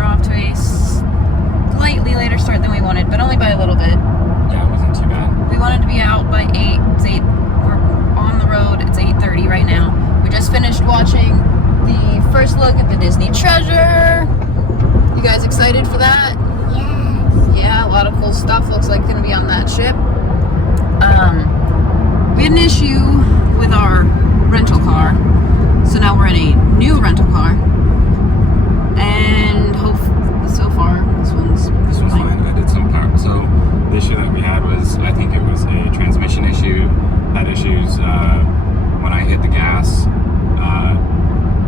we're off to a slightly later start than we wanted, but only by a little bit. Yeah, it wasn't too bad. We wanted to be out by 8. It's 8. We're on the road. It's 8:30 right now. We just finished watching the first look at the Disney treasure. You guys excited for that? Yes. Yeah, a lot of cool stuff looks like going to be on that ship. We had an issue with our rental car, so now we're in a new rental car. And so far, this one's fine. I did some power. So the issue that we had was, I think it was a transmission issue. Had issues when I hit the gas.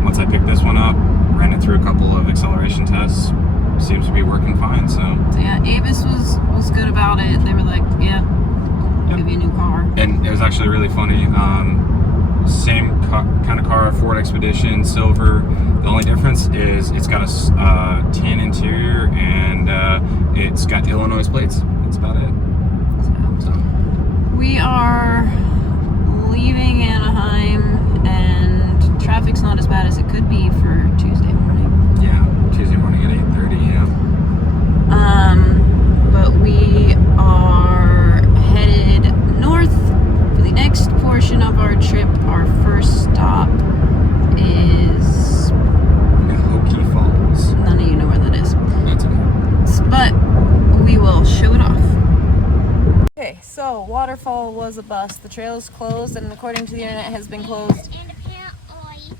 Once I picked this one up, ran it through a couple of acceleration tests. Seems to be working fine. So yeah, Avis was good about it. They were like, yeah, we'll give you a new car. And it was actually really funny. Same kind of car, Ford Expedition, silver. The only difference is it's got a tan interior and it's got Illinois plates. That's about it. So. We are leaving Anaheim, and traffic's not as bad as it could be for Tuesday morning. Yeah, Tuesday morning at 8:30. Yeah. But we are headed north for the next portion of our trip. Our first stop is Hokie Falls. none of you know where that is. That's okay. But we will show it off. Okay, so waterfall was a bust. The trail is closed, and according to the internet, has been closed. And apparently,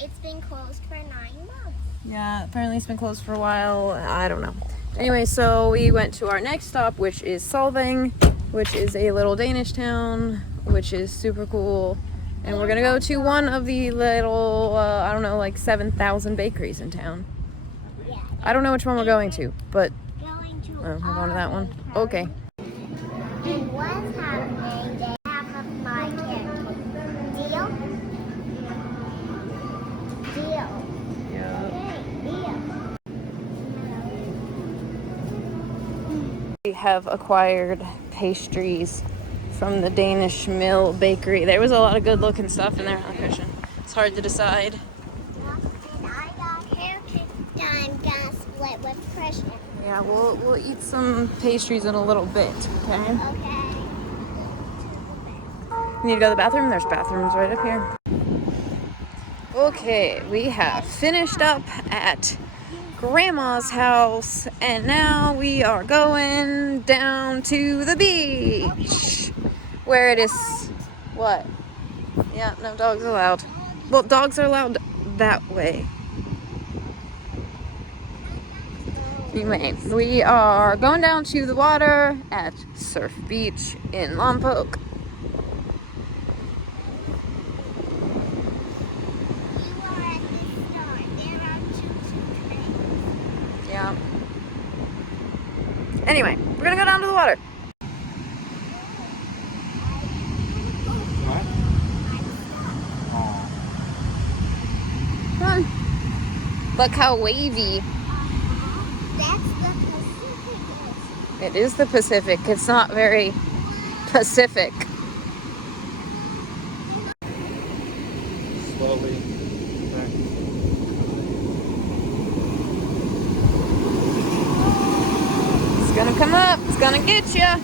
it's been closed for 9 months. Yeah, apparently it's been closed for a while. I don't know. Anyway, so we went to our next stop, which is Salvang, which is a little Danish town, which is super cool. And we're gonna go to one of the little, I don't know, like 7,000 bakeries in town. Yeah. I don't know which one we're going to, but Going to we're going to that one. Okay. And what's happening? They have a my character. Deal? Deal. Yeah. Okay, deal. We have acquired pastries from the Danish Mill Bakery. There was a lot of good looking stuff in there on the cushion. It's hard to decide. And I got haircut done, gonna split with Christian. Yeah, we'll eat some pastries in a little bit, okay? Okay. You need to go to the bathroom? There's bathrooms right up here. Okay, we have finished up at Grandma's house, and now we are going down to the beach, where it is, what? Yeah, no dogs allowed. Well, dogs are allowed that way. Anyway, we are going down to the water at Surf Beach in Lompoc. You are at the start. There are two trains. Yeah. Anyway, we're gonna go down to the water. What? Oh. Come on. Look how wavy. That's the Pacific Ocean. It is the Pacific. It's not very Pacific. Slowly. Okay. It's gonna come up. It's gonna get you.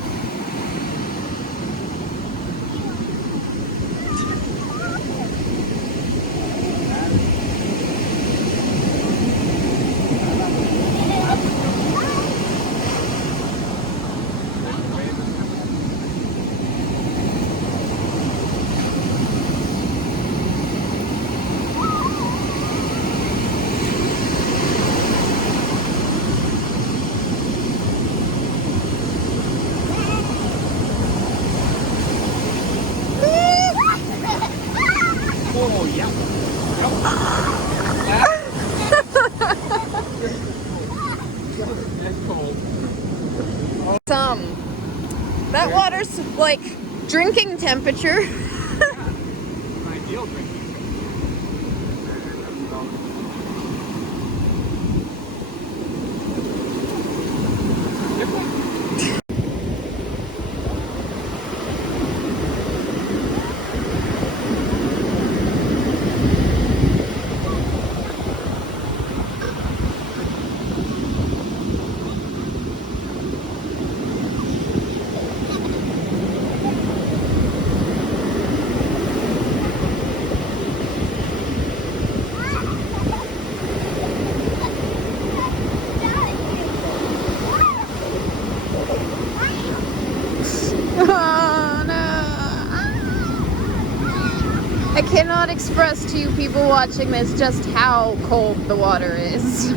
Oh, yeah. That's cold. That water's like drinking temperature. Ideal drinking. express to you people watching this just how cold the water is.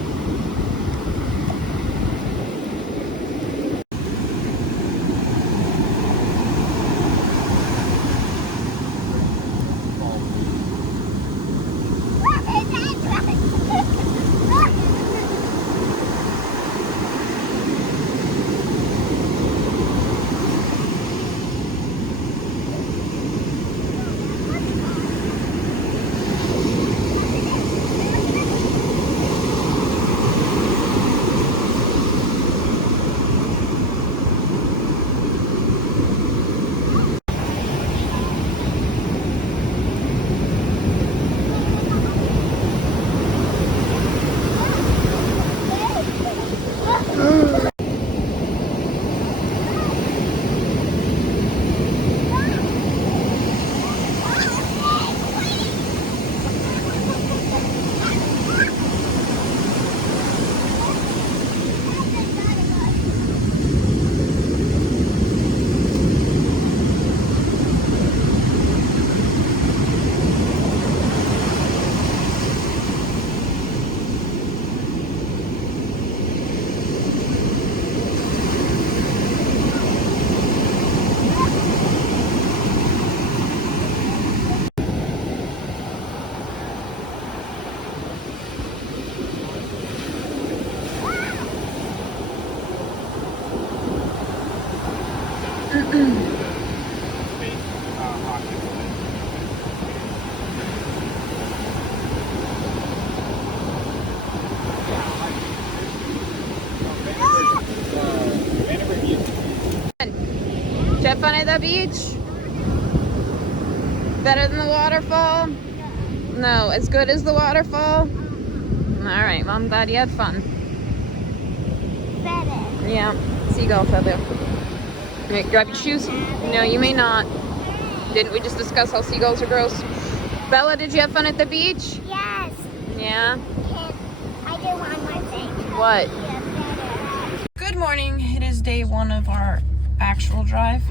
Did you have fun at the beach? Better than the waterfall? No, as good as the waterfall? Alright, well I'm glad you had fun. Better. Yeah, seagull feather. You may grab your shoes? No, you may not. Didn't we just discuss how seagulls are gross? Bella, did you have fun at the beach? Yes. Yeah? I do one more thing. What? Yeah, better. Good morning. It is day one of our actual drive.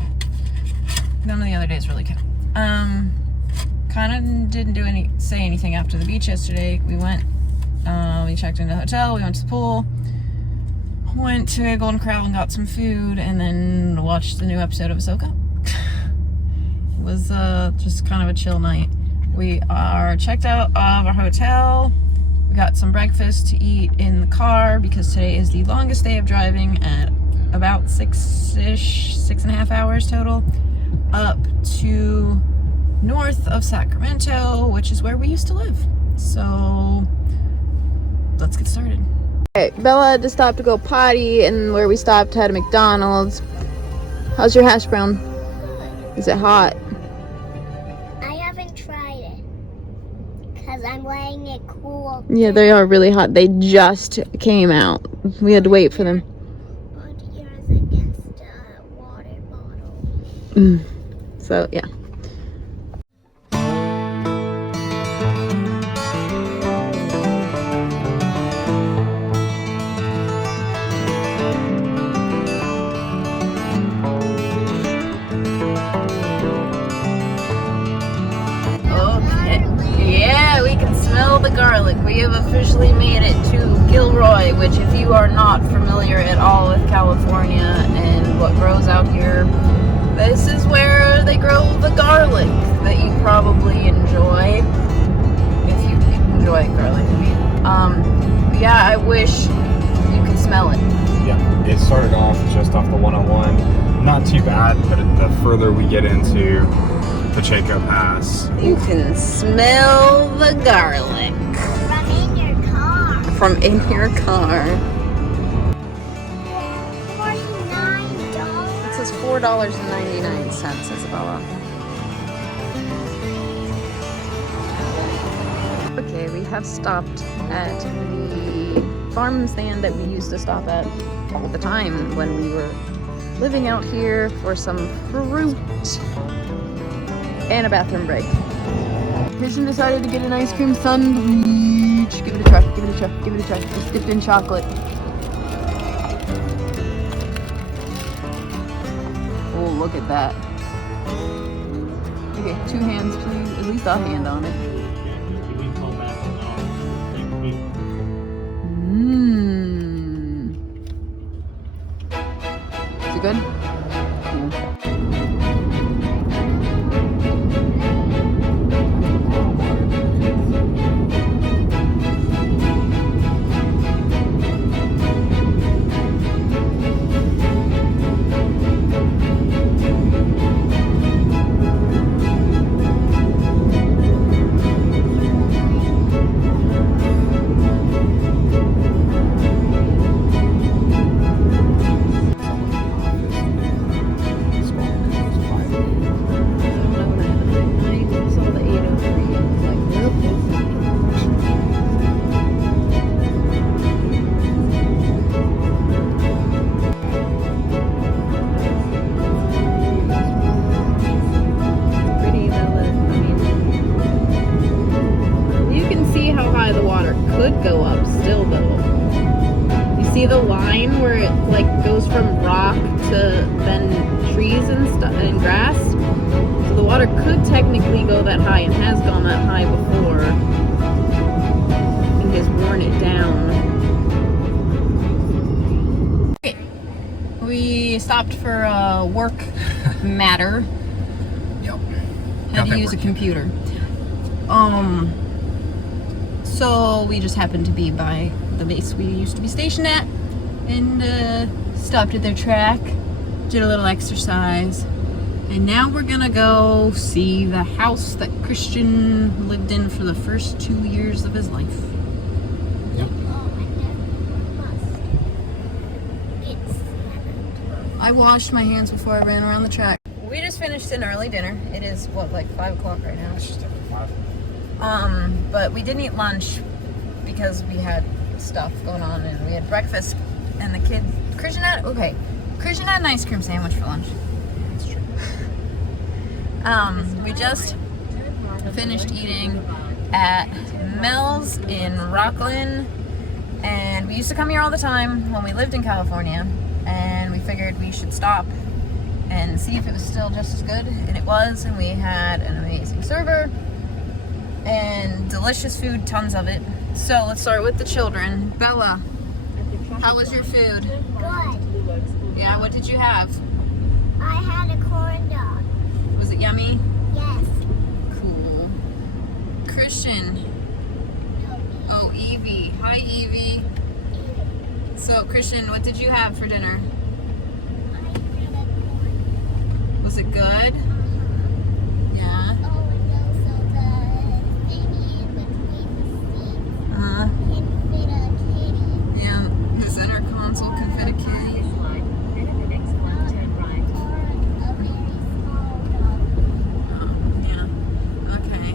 None of the other days really count. Kind of didn't say anything after the beach yesterday. We went, we checked into the hotel, we went to the pool, went to Golden Corral and got some food, and then watched the new episode of Ahsoka. It was just kind of a chill night. We are checked out of our hotel. We got some breakfast to eat in the car because today is the longest day of driving at about 6.5 hours total, up to north of Sacramento, which is where we used to live. So let's get started. Okay, Bella had to stop to go potty, and where we stopped had a McDonald's. How's your hash brown? Is it hot? I haven't tried it because I'm letting it cool. Yeah, they are really hot. They just came out. We had to wait for them. But yours against a water bottle. So, yeah. The garlic. We have officially made it to Gilroy, which if you are not familiar at all with California and what grows out here, this is where they grow the garlic that you probably enjoy, if you enjoy garlic. Yeah, I wish you could smell it. Yeah, it started off just off the 101. Not too bad, but the further we get into Pacheco Pass, you can smell the garlic. From in your car. From in your car. $49. It says $4.99, Isabella. Okay, we have stopped at the farm stand that we used to stop at all the time when we were living out here for some fruit and a bathroom break. Christian decided to get an ice cream sandwich. Give it a try, give it a try, give it a try. It's dipped in chocolate. Oh, look at that. Okay, 2 hands please, at least a hand on it. good? Could go up still though. You see the line where it like goes from rock to then trees and stuff and grass? So the water could technically go that high and has gone that high before and has worn it down. Okay. We stopped for a work matter. Yep. Had to use a computer. So we just happened to be by the base we used to be stationed at and stopped at their track, did a little exercise, and now we're gonna go see the house that Christian lived in for the first 2 years of his life. Yep. I washed my hands before I ran around the track. We just finished an early dinner. It is what, like 5 o'clock right now? It's just after 5. But we didn't eat lunch because we had stuff going on, and we had breakfast, and the kids, Christian had an ice cream sandwich for lunch. That's true. We just finished eating at Mel's in Rockland, and we used to come here all the time when we lived in California, and we figured we should stop and see if it was still just as good, and it was, and we had an amazing server and delicious food, tons of it. So let's start with the children. Bella, how was your food? Good. Yeah, what did you have? I had a corn dog. Was it yummy? Yes. Cool. Christian. Oh, Evie. Hi, Evie. So, Christian, what did you have for dinner? I had a corn. Was it good? Yeah. Oh, and also the thingy in between the seats Uh-huh. can fit a kitty. Yeah, the center console could fit a kitty. Or a very small dog. Oh, yeah. Okay.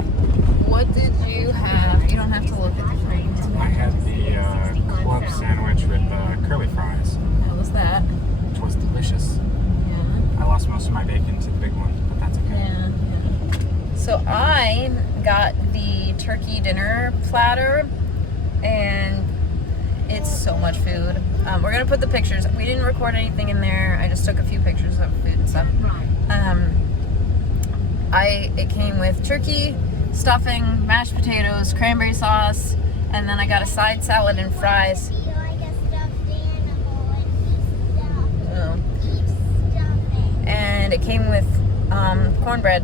What did you have? You don't have to look at the things. I had the club sandwich with curly fries, How was that? which was delicious. Yeah. I lost most of my bacon to the big one, but that's okay. Yeah. So I got the turkey dinner platter, and it's so much food. We're gonna put the pictures. We didn't record anything in there. I just took a few pictures of food and stuff. It came with turkey, stuffing, mashed potatoes, cranberry sauce, and then I got a side salad and fries. Be like a stuffed animal and Oh. eat stuffing. And it came with cornbread.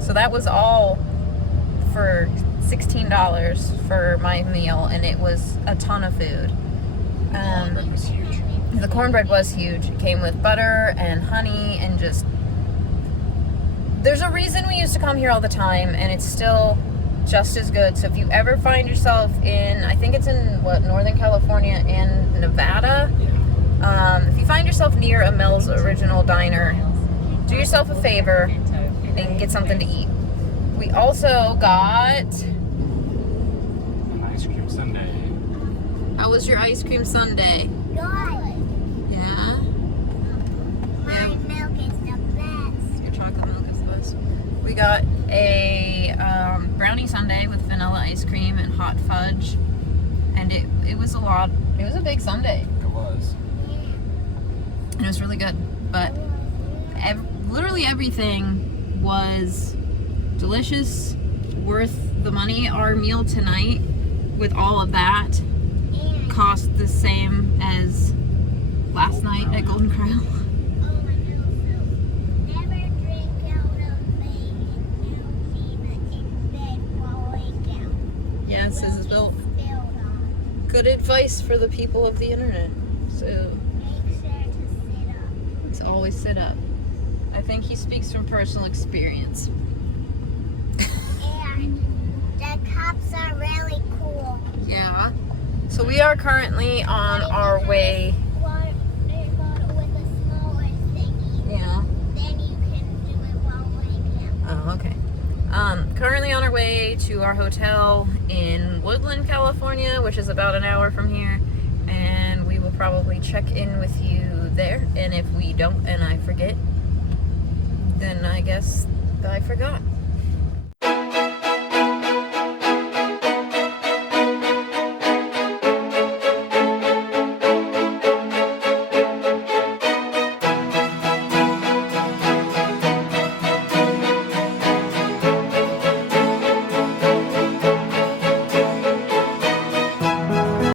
So that was all for $16 for my meal, and it was a ton of food. That was huge. The cornbread was huge. It came with butter and honey and just... There's a reason we used to come here all the time, and it's still just as good. So if you ever find yourself in, I think it's in, Northern California and Nevada, if you find yourself near a Mel's Original Diner, do yourself a favor and get something to eat. We also got... An ice cream sundae. How was your ice cream sundae? Good. Yeah? My milk is the best. Your chocolate milk is the best. We got a brownie sundae with vanilla ice cream and hot fudge, and it was a lot. It was a big sundae. It was. And it was really good. But literally everything was delicious, worth the money. Our meal tonight, with all of that, cost the same as last night at Golden Corral. Oh my good advice for the people of the internet. So Make sure to sit up. it's always sit up. I think he speaks from personal experience. And the cops are really cool. Yeah. So we are currently on our way. With a smaller thingy. Yeah. Then you can do it while waiting. Oh, okay. Currently on our way to our hotel in Woodland, California, which is about an hour from here. And we will probably check in with you there. And if we don't and I forget, then I guess I forgot.